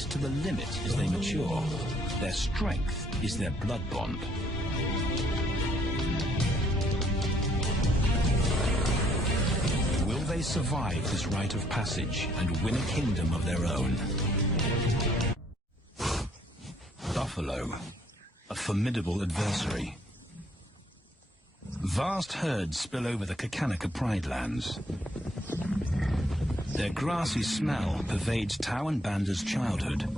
fed to the limit as they mature. Their strength is their blood bond. Will they survive this rite of passage and win a kingdom of their own? Buffalo, a formidable adversary. Vast herds spill over the Kakanika Pride lands. Their grassy smell pervades Tawan Banda's childhood.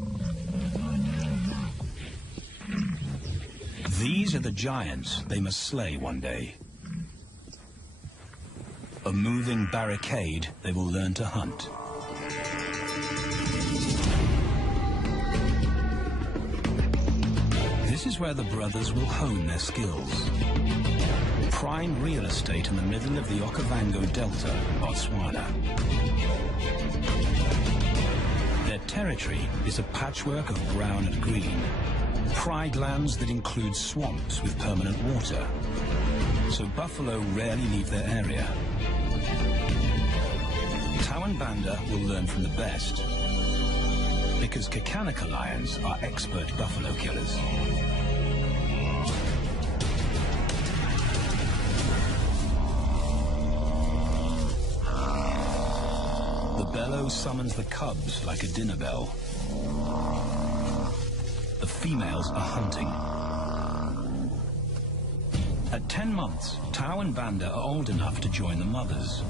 These are the giants they must slay one day. A moving barricade they will learn to hunt. This is where the brothers will hone their skills. Prime real estate in the middle of the Okavango Delta, Botswana. Their territory is a patchwork of brown and green. Pride lands that include swamps with permanent water. So buffalo rarely leave their area. Tawan Banda will learn from the best, because Kakanika lions are expert buffalo killers. The bellow summons the cubs like a dinner bell. The females are hunting. At 10 months, Tawan Banda are old enough to join the mothers,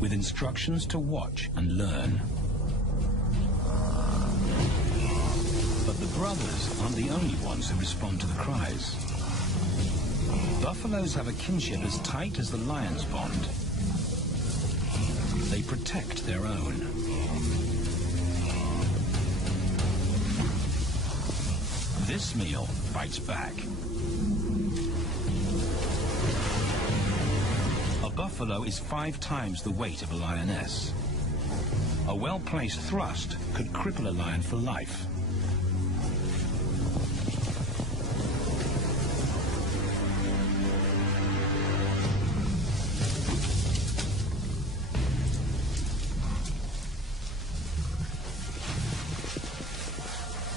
with instructions to watch and learn. But the brothers aren't the only ones who respond to the cries. Buffaloes have a kinship as tight as the lion's bond. They protect their own. This meal bites back. A buffalo is 5 times the weight of a lioness. A well-placed thrust could cripple a lion for life.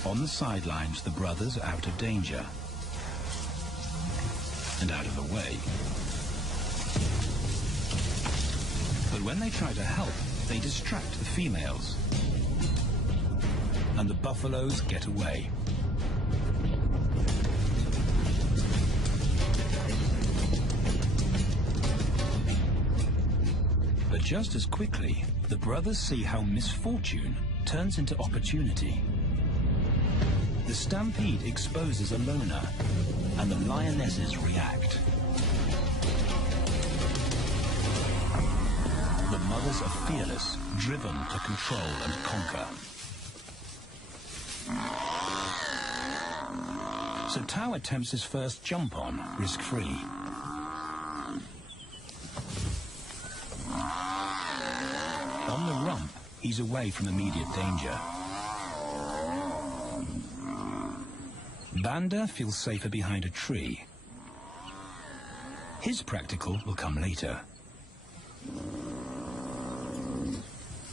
On the sidelines, the brothers are out of danger and out of the way. But when they try to help, they distract the females, and the buffaloes get away. But just as quickly, the brothers see how misfortune turns into opportunity. The stampede exposes a loner, and the lionesses react. The mothers are fearless, driven to control and conquer. So Tao attempts his first jump on, risk-free. On the rump, he's away from immediate danger. Banda feels safer behind a tree. His practical will come later.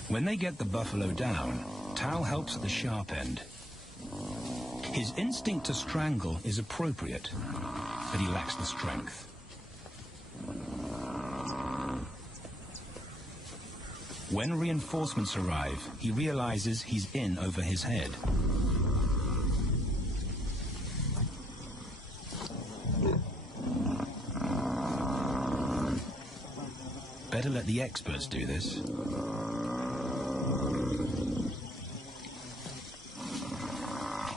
When they get the buffalo down, Tao helps at the sharp end. His instinct to strangle is appropriate, but he lacks the strength. When reinforcements arrive, he realizes he's in over his head. Better let the experts do this.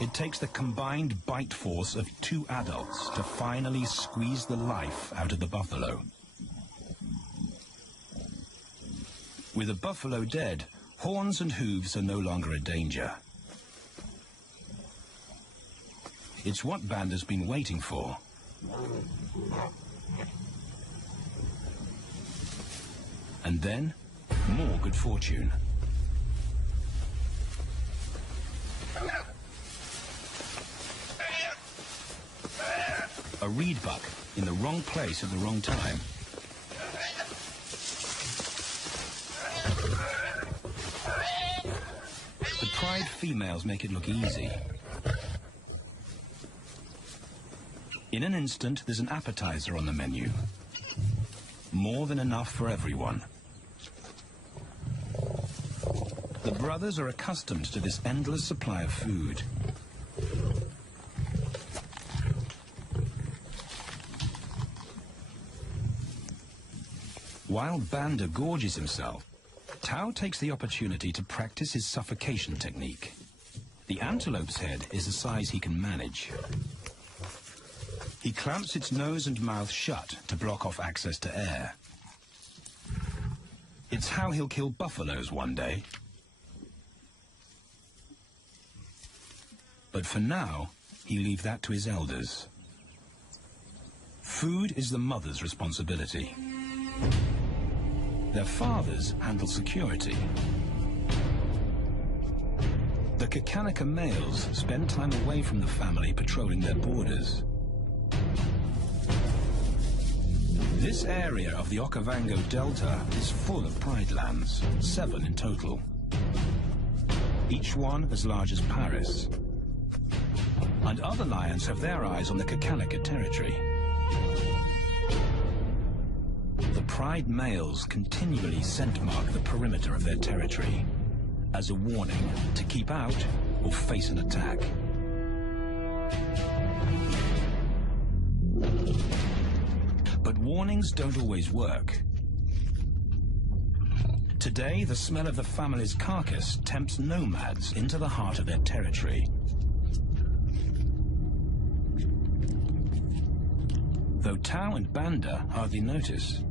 It takes the combined bite force of 2 adults to finally squeeze the life out of the buffalo. With a buffalo dead, horns and hooves are no longer a danger. It's what Banda's been waiting for. And then, more good fortune. A reed buck in the wrong place at the wrong time. The females make it look easy. In an instant, there's an appetizer on the menu. More than enough for everyone. The brothers are accustomed to this endless supply of food. While Banda gorges himself, Tao takes the opportunity to practice his suffocation technique. The antelope's head is a size he can manage. He clamps its nose and mouth shut to block off access to air. It's how he'll kill buffaloes one day. But for now, he leaves that to his elders. Food is the mother's responsibility. Their fathers handle security. The Kakanaka males spend time away from the family patrolling their borders. This area of the Okavango Delta is full of pride lands, 7 in total. Each one as large as Paris. And other lions have their eyes on the Kakanaka territory. The pride males continually scent mark the perimeter of their territory as a warning to keep out or face an attack. But warnings don't always work. Today, the smell of the family's carcass tempts nomads into the heart of their territory. Though Tao and Banda hardly notice.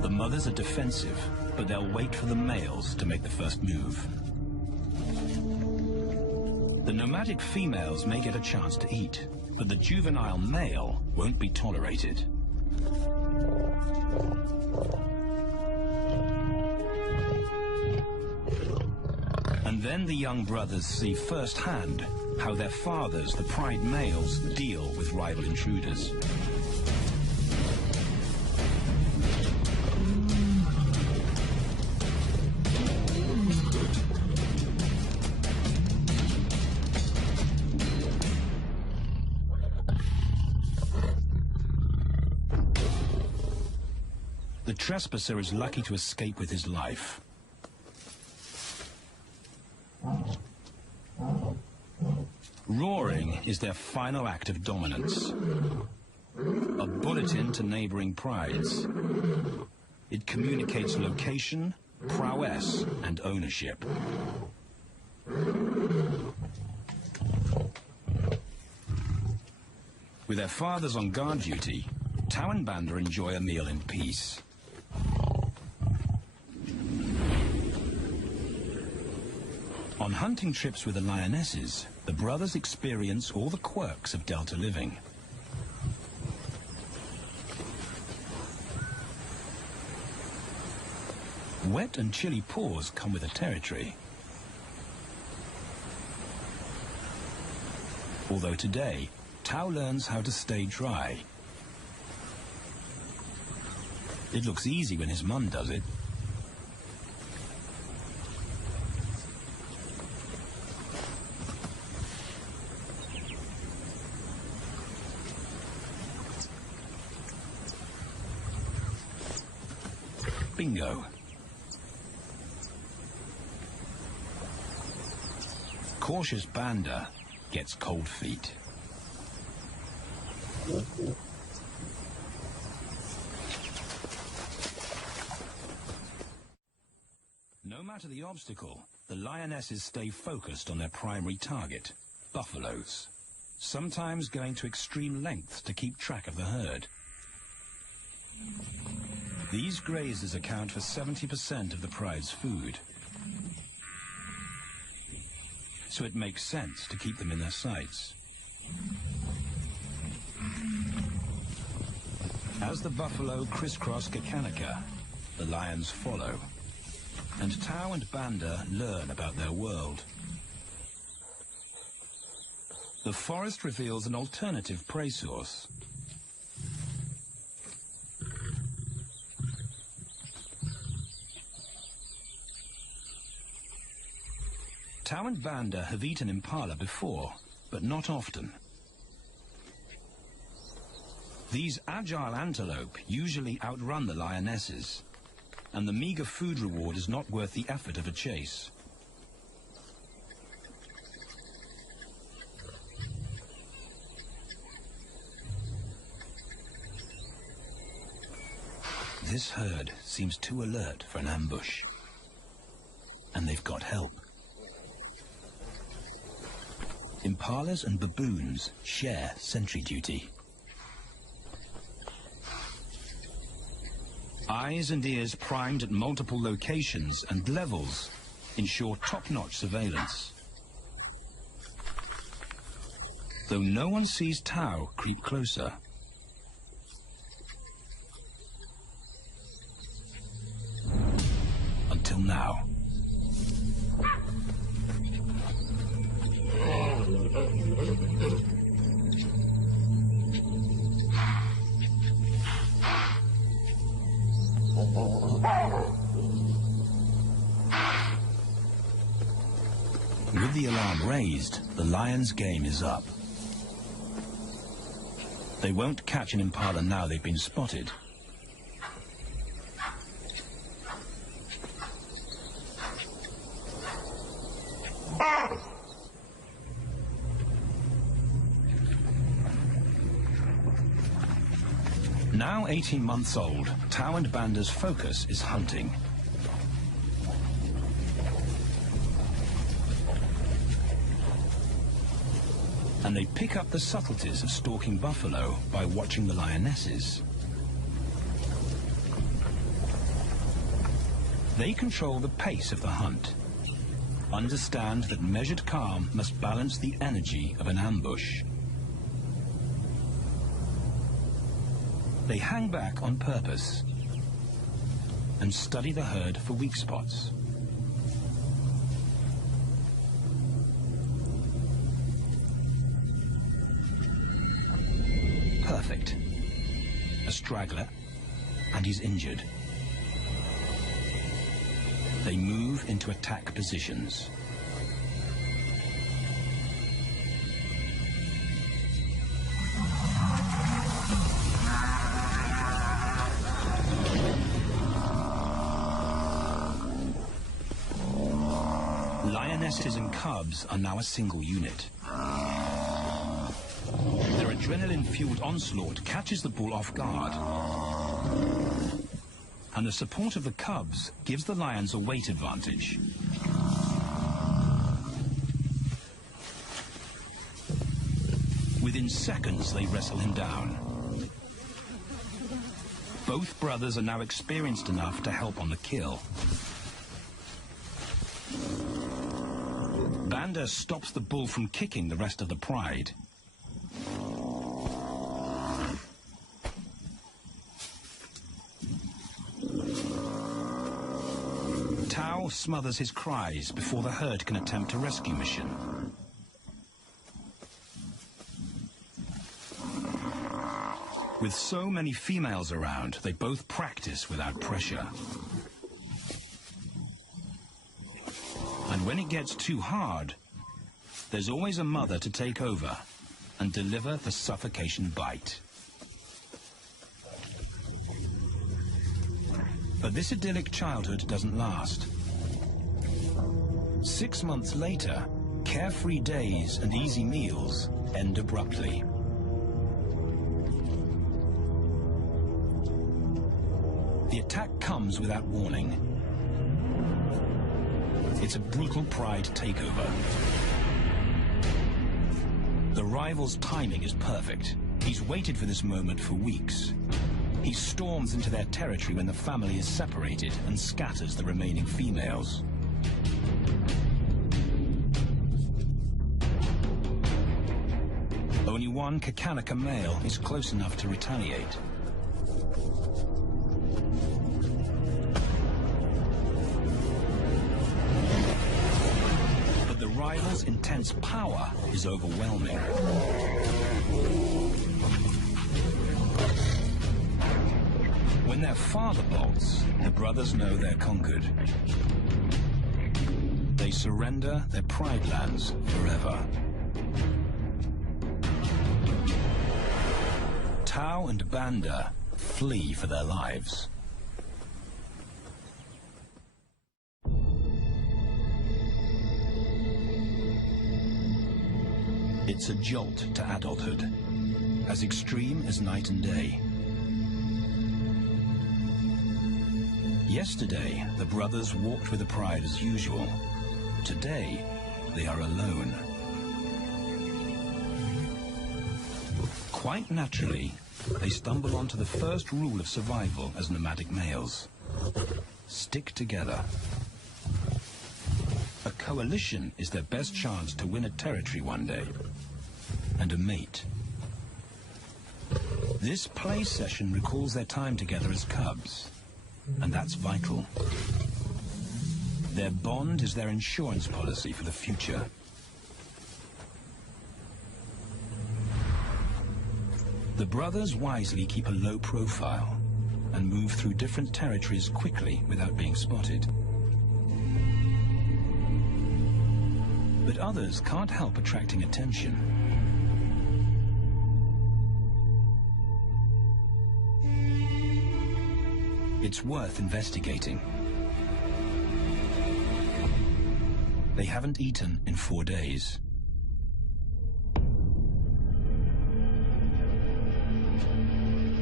The mothers are defensive, but they'll wait for the males to make the first move. The nomadic females may get a chance to eat, but the juvenile male won't be tolerated. And then the young brothers see firsthand how their fathers, the pride males, deal with rival intruders. The trespasser is lucky to escape with his life. Roaring is their final act of dominance. A bulletin to neighboring prides. It communicates location, prowess, and ownership. With their fathers on guard duty, Tao and Banda enjoy a meal in peace. On hunting trips with the lionesses, the brothers experience all the quirks of delta living. Wet and chilly paws come with the territory. Although today, Tao learns how to stay dry. It looks easy when his mum does it. Bingo. Cautious Banda gets cold feet. No matter the obstacle, the lionesses stay focused on their primary target, buffaloes, sometimes going to extreme lengths to keep track of the herd. These grazers account for 70% of the pride's food. So it makes sense to keep them in their sights. As the buffalo crisscross Kakanaka, the lions follow. And Tao and Banda learn about their world. The forest reveals an alternative prey source. Tao and Banda have eaten impala before, but not often. These agile antelope usually outrun the lionesses, and the meager food reward is not worth the effort of a chase. This herd seems too alert for an ambush, and they've got help. Impalas and baboons share sentry duty. Eyes and ears primed at multiple locations and levels ensure top-notch surveillance. Though no one sees Tao creep closer. Until now. With the alarm raised, the lion's game is up. They won't catch an impala now they've been spotted. Now 18 months old, Tao and Banda's focus is hunting. And they pick up the subtleties of stalking buffalo by watching the lionesses. They control the pace of the hunt, understand that measured calm must balance the energy of an ambush. They hang back on purpose and study the herd for weak spots. Perfect. A straggler, and he's injured. They move into attack positions. Lionesses and cubs are now a single unit. Their adrenaline-fueled onslaught catches the bull off guard. And the support of the cubs gives the lions a weight advantage. Within seconds, they wrestle him down. Both brothers are now experienced enough to help on the kill. Banda stops the bull from kicking the rest of the pride. Tao smothers his cries before the herd can attempt a rescue mission. With so many females around, they both practice without pressure. And when it gets too hard, there's always a mother to take over and deliver the suffocation bite. But this idyllic childhood doesn't last. 6 months later, carefree days and easy meals end abruptly. The attack comes without warning. It's a brutal pride takeover. The rival's timing is perfect. He's waited for this moment for weeks. He storms into their territory when the family is separated and scatters the remaining females. Only one Kakanaka male is close enough to retaliate. But the rival's intense power is overwhelming. When their father bolts, the brothers know they're conquered. They they surrender their pride lands forever. Tao and Banda flee for their lives. It's a jolt to adulthood, as extreme as night and day. Yesterday, the brothers walked with the pride as usual. Today, they are alone. Quite naturally, they stumble onto the first rule of survival as nomadic males. Stick together. A coalition is their best chance to win a territory one day, and a mate. This play session recalls their time together as cubs, and that's vital. Their bond is their insurance policy for the future. The brothers wisely keep a low profile and move through different territories quickly without being spotted. But others can't help attracting attention. It's worth investigating. They haven't eaten in 4 days.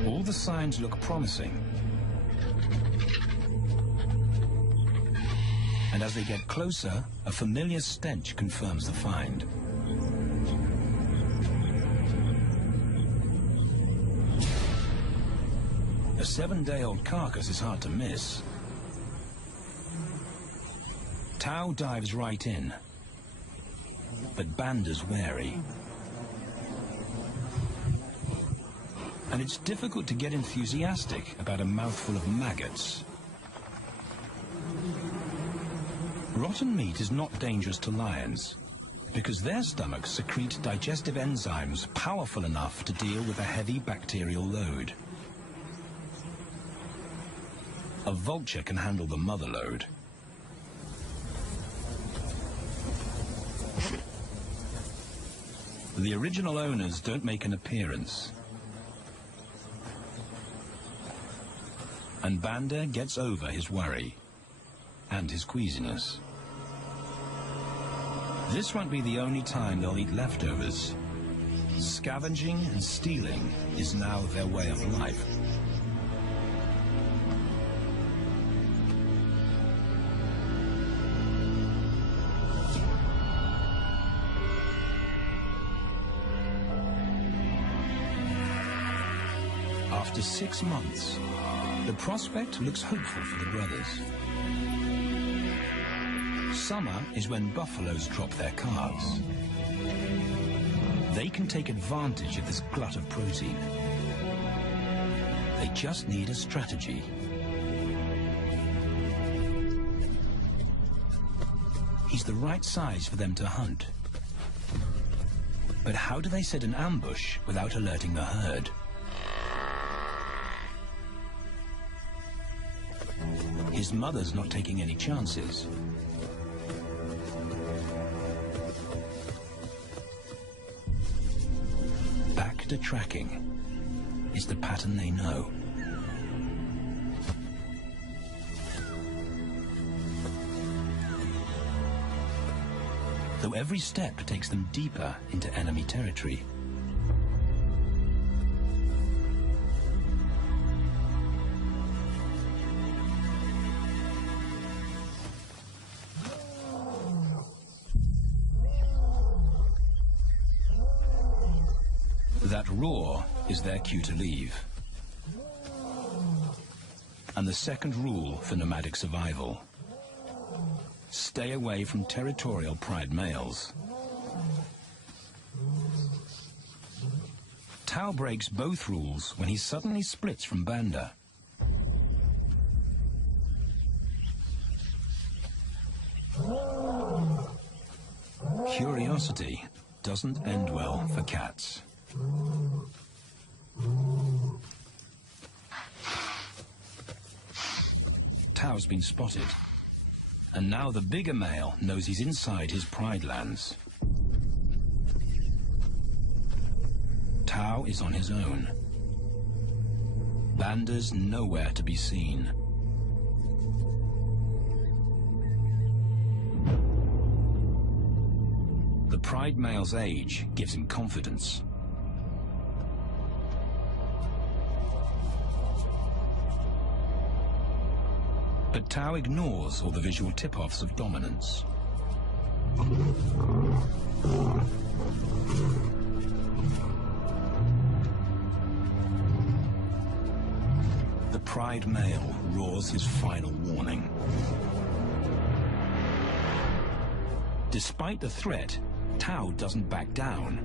All the signs look promising. And as they get closer, a familiar stench confirms the find. A 7-day-old carcass is hard to miss. Tao dives right in, but Banda's wary. And it's difficult to get enthusiastic about a mouthful of maggots. Rotten meat is not dangerous to lions, because their stomachs secrete digestive enzymes powerful enough to deal with a heavy bacterial load. A vulture can handle the mother load. The original owners don't make an appearance. And Banda gets over his worry and his queasiness. This won't be the only time they'll eat leftovers. Scavenging and stealing is now their way of life. After 6 months, the prospect looks hopeful for the brothers. Summer is when buffaloes drop their calves. They can take advantage of this glut of protein. They just need a strategy. He's the right size for them to hunt. But how do they set an ambush without alerting the herd? His mother's not taking any chances. Back to tracking is the pattern they know. Though every step takes them deeper into enemy territory. That roar is their cue to leave. And the second rule for nomadic survival: stay away from territorial pride males. Tao breaks both rules when he suddenly splits from Banda. Curiosity doesn't end well for cats. Tao's been spotted, And now the bigger male knows he's inside his pride lands. Tao is on his own. Banda's nowhere to be seen. The pride male's age gives him confidence. But Tao ignores all the visual tip-offs of dominance. The pride male roars his final warning. Despite the threat, Tao doesn't back down.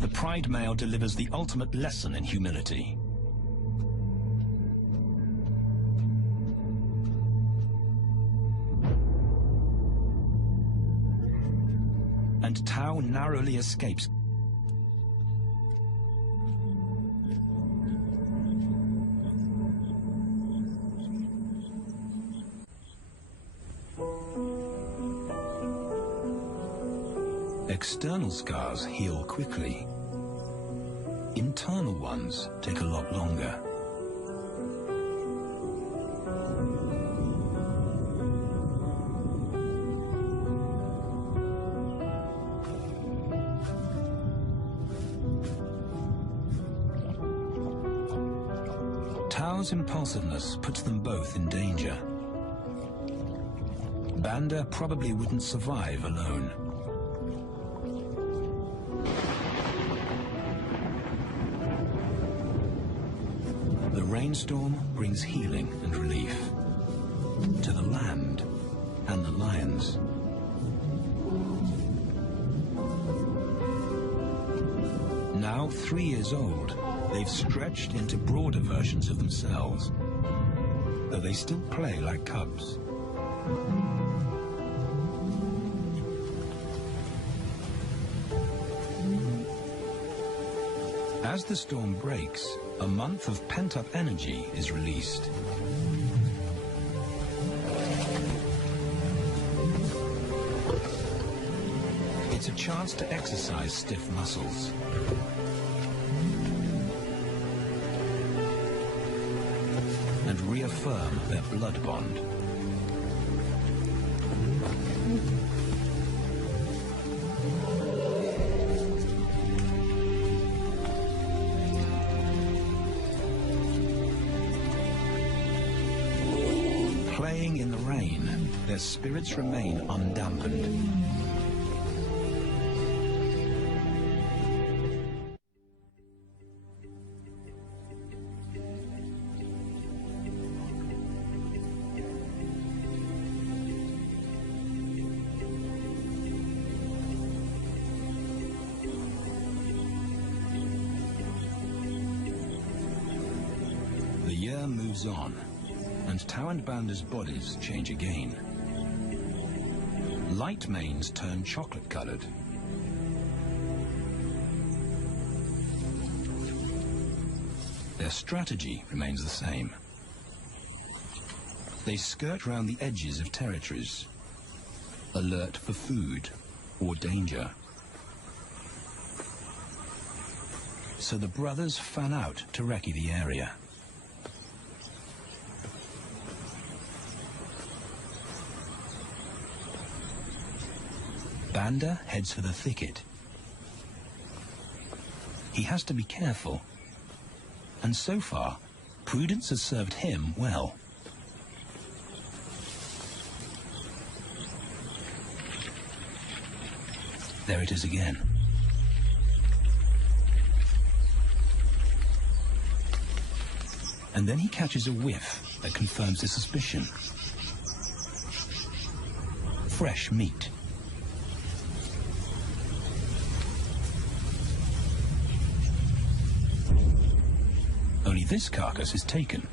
The pride male delivers the ultimate lesson in humility. And Tao narrowly escapes. External scars heal quickly. Internal ones take a lot longer. Tao's impulsiveness puts them both in danger. Banda probably wouldn't survive alone. The rainstorm brings healing and relief to the land and the lions. Now 3 years old, they've stretched into broader versions of themselves, though they still play like cubs. As the storm breaks, a month of pent-up energy is released. It's a chance to exercise stiff muscles. And reaffirm their blood bond. Playing in the rain, their spirits remain undampened. The year moves on, and Tao and Banda's bodies change again. Light manes turn chocolate-colored. Their strategy remains the same. They skirt round the edges of territories, alert for food or danger. So the brothers fan out to recce the area. Banda heads for the thicket. He has to be careful, and so far, prudence has served him well. There it is again. And then he catches a whiff that confirms his suspicion. Fresh meat. Only this carcass is taken.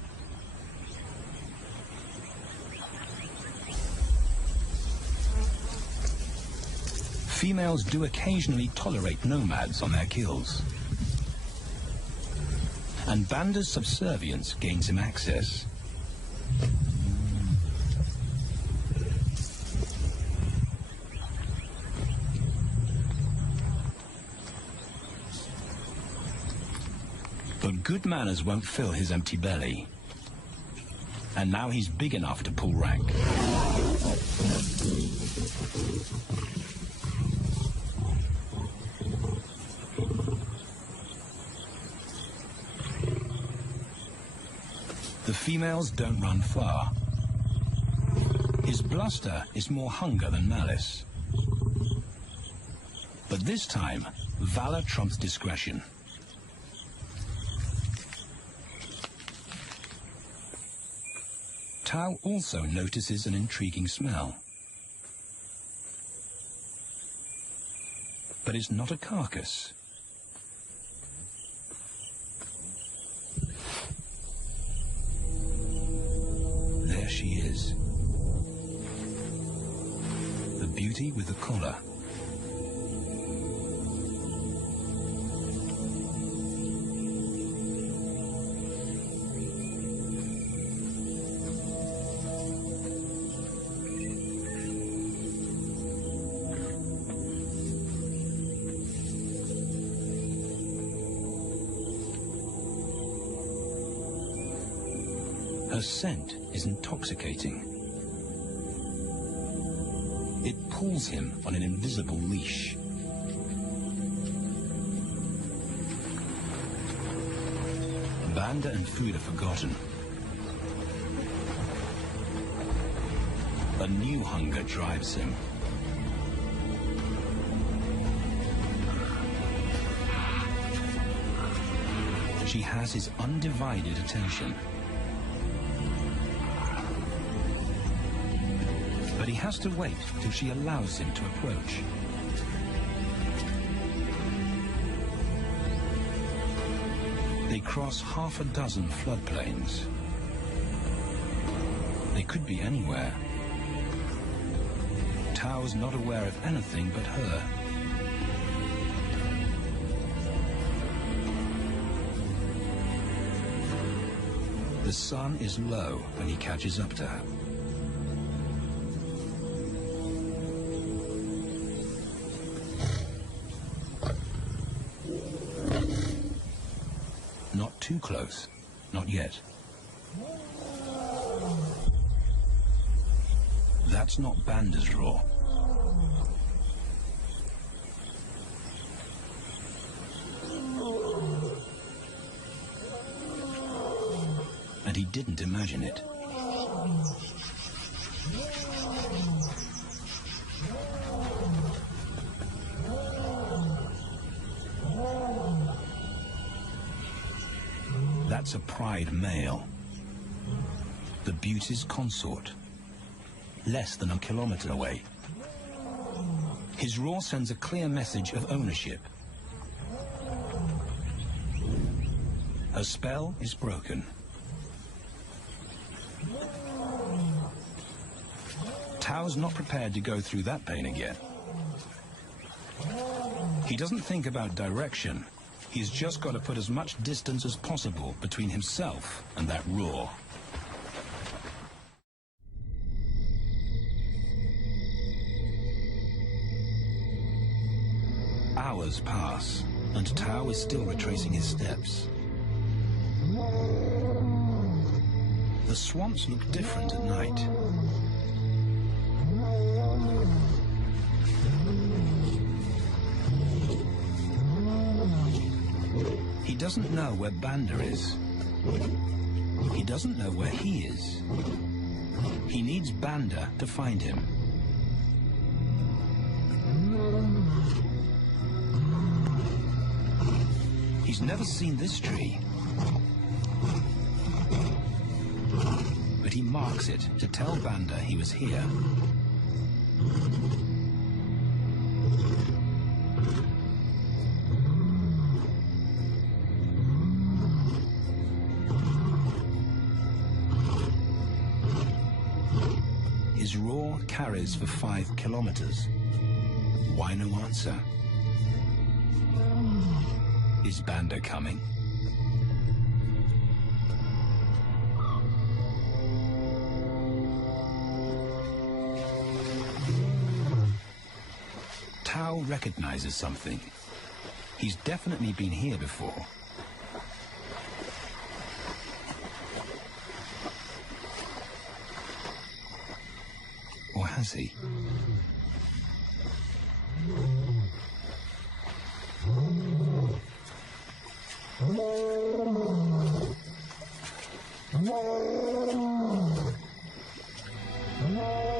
females do occasionally tolerate nomads on their kills. And Banda's subservience gains him access. But good manners won't fill his empty belly. And now he's big enough to pull rank. The females don't run far. His bluster is more hunger than malice. But this time, valor trumps discretion. Tao also notices an intriguing smell. But it's not a carcass. There she is. The beauty with the collar. Her scent is intoxicating. It pulls him on an invisible leash. Banda and food are forgotten. A new hunger drives him. She has his undivided attention. But he has to wait till she allows him to approach. They cross half a dozen floodplains. They could be anywhere. Tao's not aware of anything but her. The sun is low when he catches up to her. Not too close, not yet. That's not Banda's roar. And he didn't imagine it. That's a pride male. The beauty's consort. Less than a kilometer away. His roar sends a clear message of ownership. Her spell is broken. Tao's not prepared to go through that pain again. He doesn't think about direction. He's just got to put as much distance as possible between himself and that roar. Hours pass, and Tao is still retracing his steps. The swamps look different at night. He doesn't know where Banda is. He doesn't know where he is. He needs Banda to find him. He's never seen this tree. But he marks it to tell Banda he was here. His roar carries for 5 kilometers. Why no answer? Is Banda coming? Tao recognizes something. He's definitely been here before. Or has he?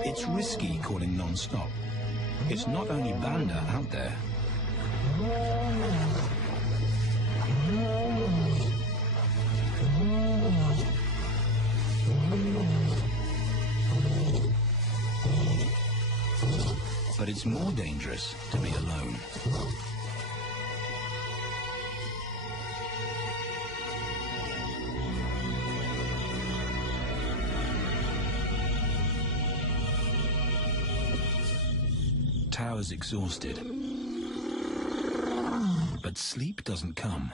It's risky calling non-stop. It's not only Banda out there. But it's more dangerous to be alone. Tao is exhausted, but sleep doesn't come.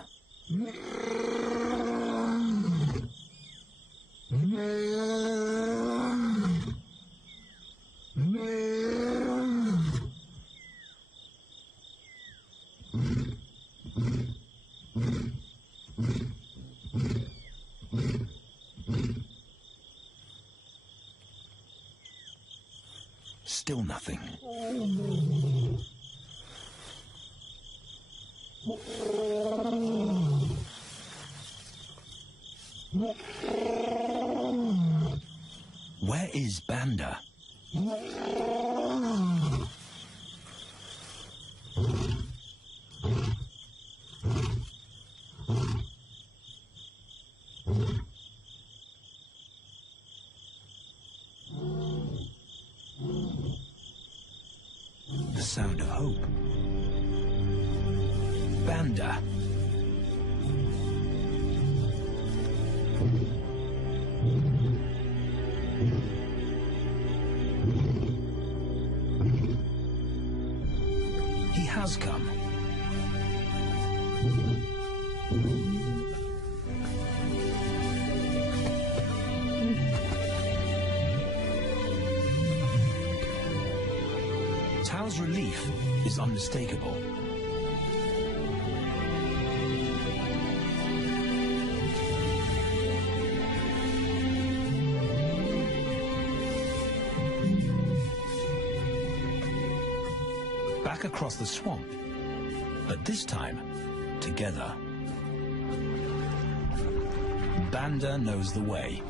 Still nothing. Where is Banda? The sound of hope. Banda. He has come. Tao's relief is unmistakable. Back across the swamp, but this time, together. Banda knows the way.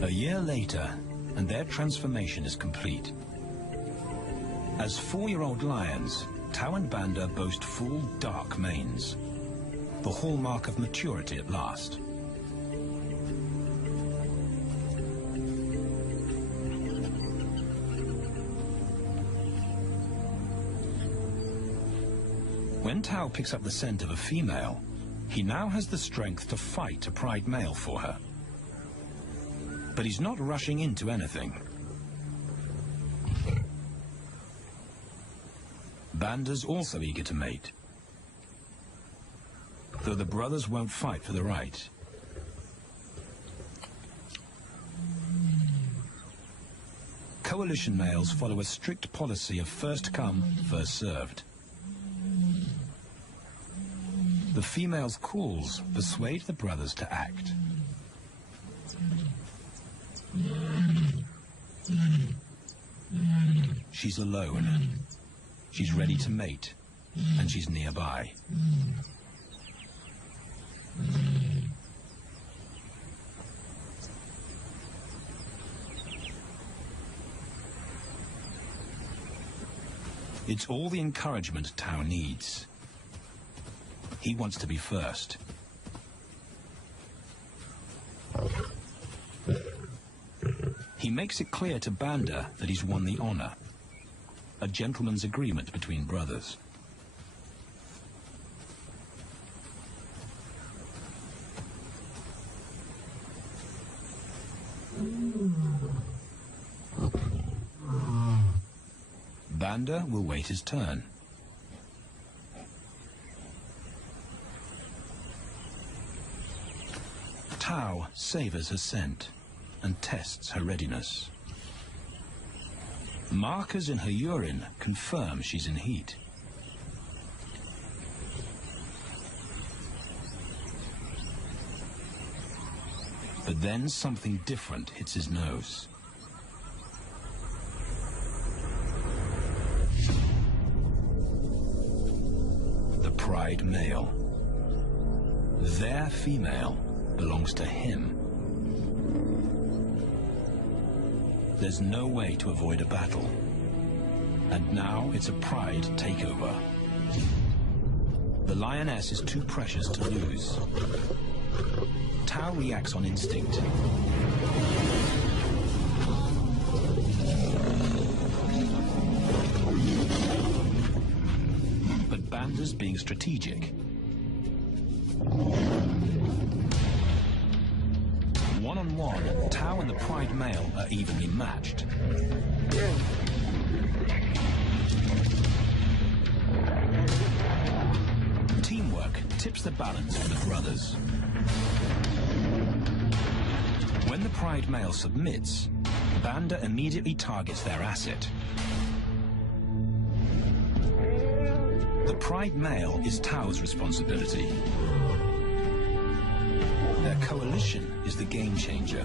A year later, and their transformation is complete. As 4-year-old lions, Tao and Banda boast full, dark manes, the hallmark of maturity at last. When Tao picks up the scent of a female, he now has the strength to fight a pride male for her. But he's not rushing into anything. Banda's also eager to mate, though the brothers won't fight for the right. Coalition males follow a strict policy of first come, first served. The female's calls persuade the brothers to act. She's alone. She's ready to mate, and she's nearby. It's all the encouragement Tao needs. He wants to be first. He makes it clear to Banda that he's won the honor, a gentleman's agreement between brothers. Banda will wait his turn. Tao savors her scent and tests her readiness. Markers in her urine confirm she's in heat. But then something different hits his nose. The pride male. Their female belongs to him. There's no way to avoid a battle. And now it's a pride takeover. The lioness is too precious to lose. Tao reacts on instinct. But Banda's being strategic. One-on-one, Tao and the pride male are evenly matched. Teamwork tips the balance for the brothers. When the pride male submits, Banda immediately targets their asset. The pride male is Tao's responsibility. Their coalition is the game changer,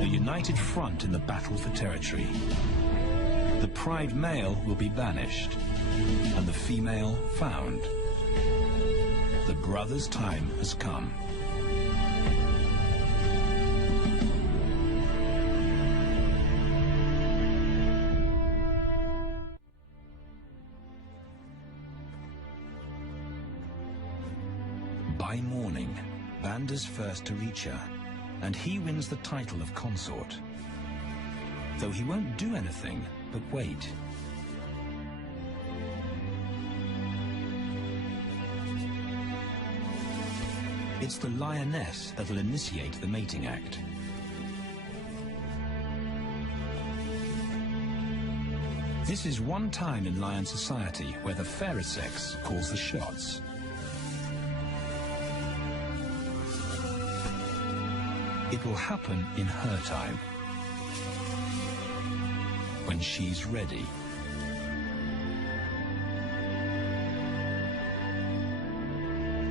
a united front in the battle for territory. The pride male will be banished, and the female found. The brothers' time has come. By morning, Banda's first to reach her, and he wins the title of consort. Though he won't do anything but wait. It's the lioness that'll initiate the mating act. This is one time in lion society where the fairer sex calls the shots. It will happen in her time, when she's ready.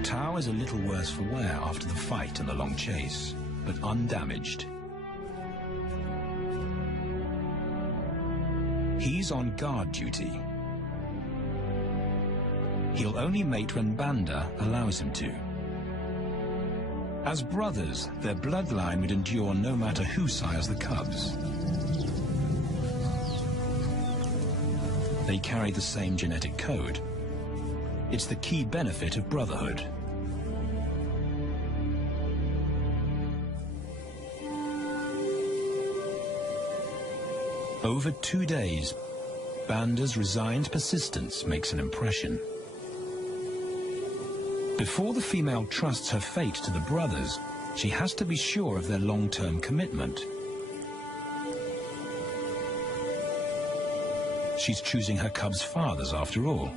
Tao is a little worse for wear after the fight and the long chase, but undamaged. He's on guard duty. He'll only mate when Banda allows him to. As brothers, their bloodline would endure no matter who sires the cubs. They carry the same genetic code. It's the key benefit of brotherhood. Over 2 days, Banda's resigned persistence makes an impression. Before the female trusts her fate to the brothers, she has to be sure of their long-term commitment. She's choosing her cubs' fathers after all.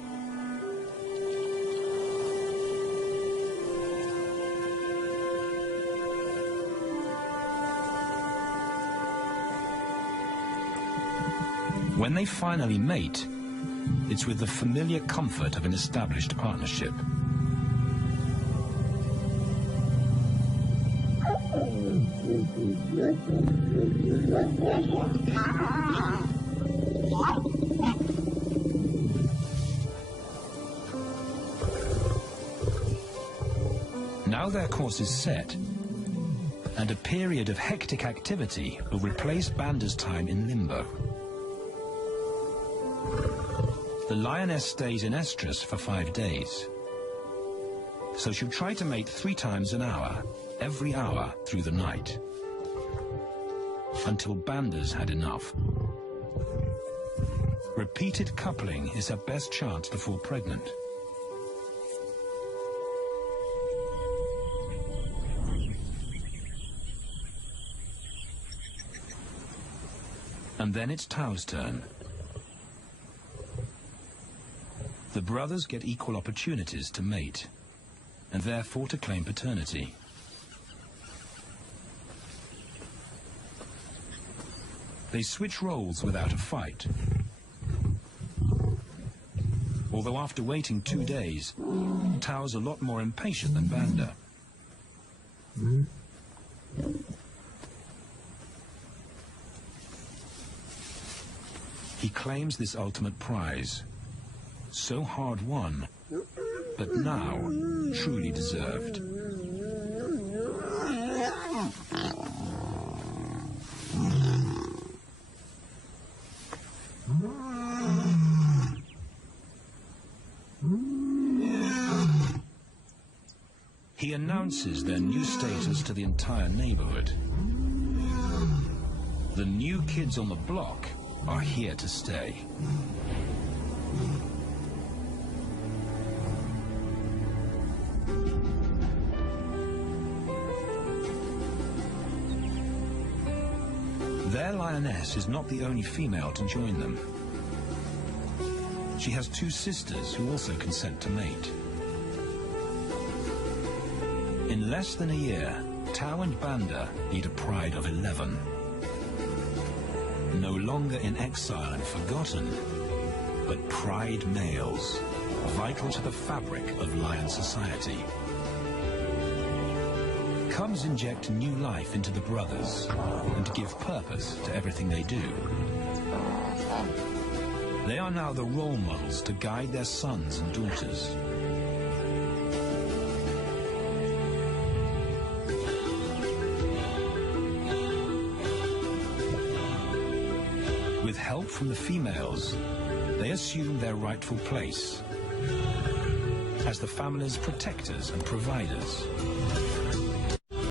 When they finally mate, it's with the familiar comfort of an established partnership. Now their course is set, and a period of hectic activity will replace Banda's time in limbo. The lioness stays in estrus for 5 days, so she'll try to mate 3 times an hour, every hour through the night, until Banda's had enough. Repeated coupling is her best chance to fall pregnant. And then it's Tao's turn. The brothers get equal opportunities to mate, and therefore to claim paternity. They switch roles without a fight. Although after waiting 2 days, Tao's a lot more impatient than Banda. He claims this ultimate prize, so hard won, but now truly deserved. He announces their new status to the entire neighborhood. The new kids on the block are here to stay. Their lioness is not the only female to join them. She has 2 sisters who also consent to mate. In less than a year, Tao and Banda need a pride of 11. No longer in exile and forgotten, but pride males, vital to the fabric of lion society. Cubs inject new life into the brothers and give purpose to everything they do. They are now the role models to guide their sons and daughters. With help from the females, they assume their rightful place as the family's protectors and providers.